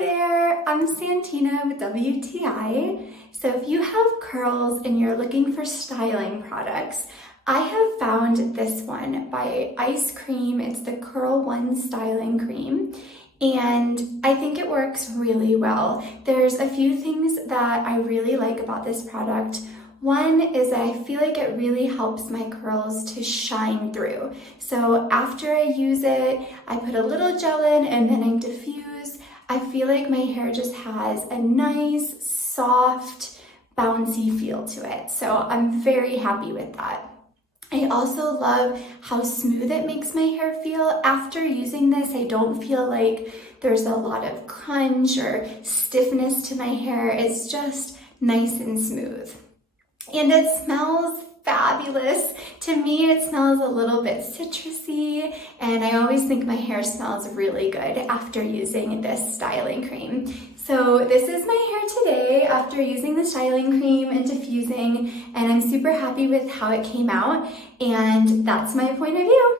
there, I'm Santina with WTI. So if you have curls and you're looking for styling products, I have found this one by Ice Cream. It's the Curl One Styling Cream, and I think it works really well. There's a few things that I really like about this product. One is that I feel like it really helps my curls to shine through. So after I use it, I put a little gel in and then I diffuse. I feel like my hair just has a nice, soft, bouncy feel to it. So I'm very happy with that. I also love how smooth it makes my hair feel. After using this, I don't feel like there's a lot of crunch or stiffness to my hair. It's just nice and smooth. And it smells fabulous. To me, it smells a little bit citrusy, and I always think my hair smells really good after using this styling cream. So this is my hair today after using the styling cream and diffusing, and I'm super happy with how it came out, and that's my point of view.